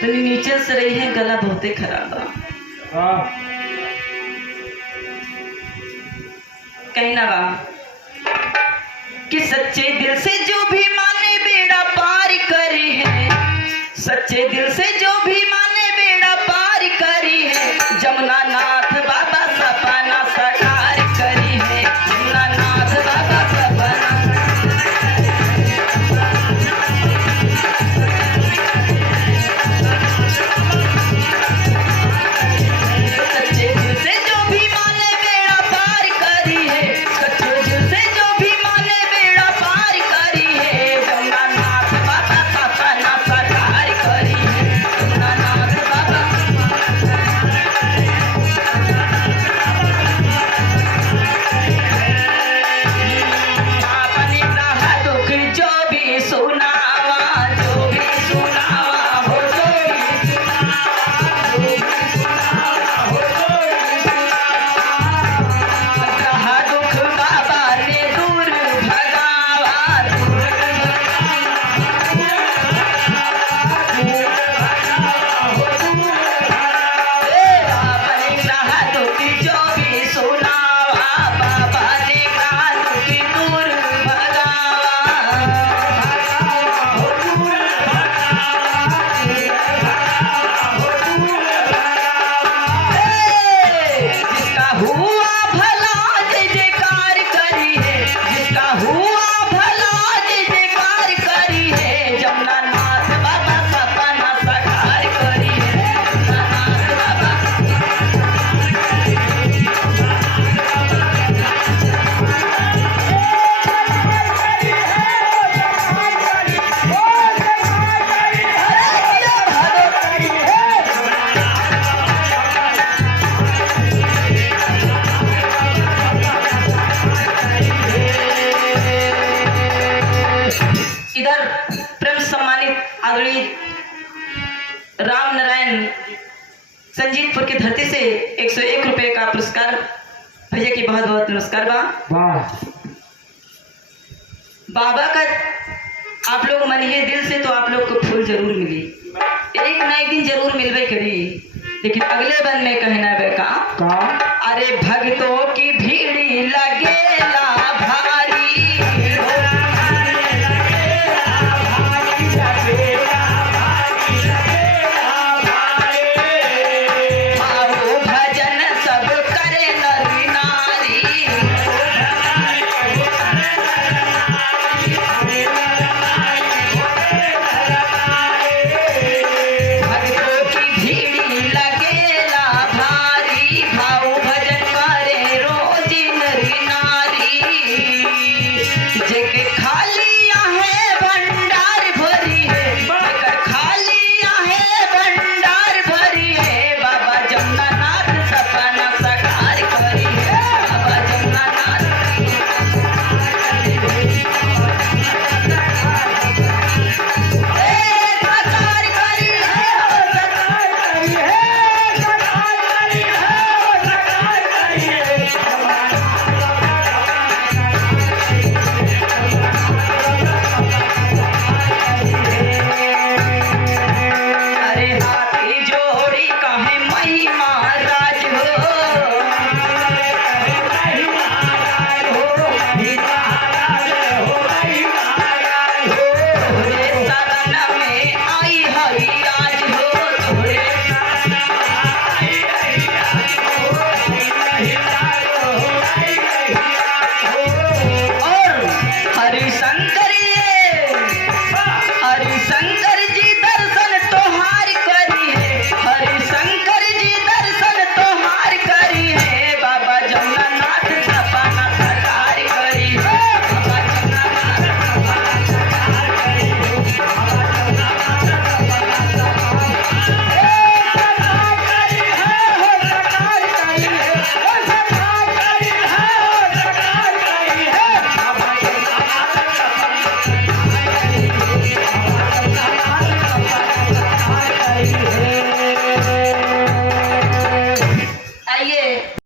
तो नीचे से रही है, गला बहुते खराब है। कहीं ना बा कि सच्चे दिल से जो भी माने बेड़ा पार करी है, सच्चे दिल से जो भी माने बेड़ा पार करी है। जमुना नाथ बाबा सपना साकार करी है, जमुना नाथ बाबा सपना। सच्चे दिल से जो भी माने बेड़ा पार करी है, सच्चे दिल से जो भी माने बेड़ा पार करी है। जमुना नाथ बाबा सपना साकार करी है, जमुना नाथ बाबा। आपने कहा दुख जो भी सुनावा, जो भी सुनावा हो, जो भी सुनावा हो, जो भी सुनावा। कहा दुख बाबा ने दूर भगावा, दूर आपने कहा दुख जो भी सुनावा, बाबा ने कहा दुख दूर जिसका हुआ भला जय जयकार करी है, जिसका हुआ भला जय जयकार करी है। जमुना नाथ बाबा सपना साकार करी है, जमुना नाथ बाबा। इधर प्रेम सम्मानित आदरणीय राम नारायण संजीतपुर की धरती से 101 रुपए का पुरस्कार भैया की बहुत बहुत नमस्कार बा। बाबा का आप लोग मनिए दिल से तो आप लोग को फूल जरूर मिली, एक ना एक दिन जरूर मिलवे करी। लेकिन अगले बन में कहना बेका, अरे भक्तों की भीड़ लगे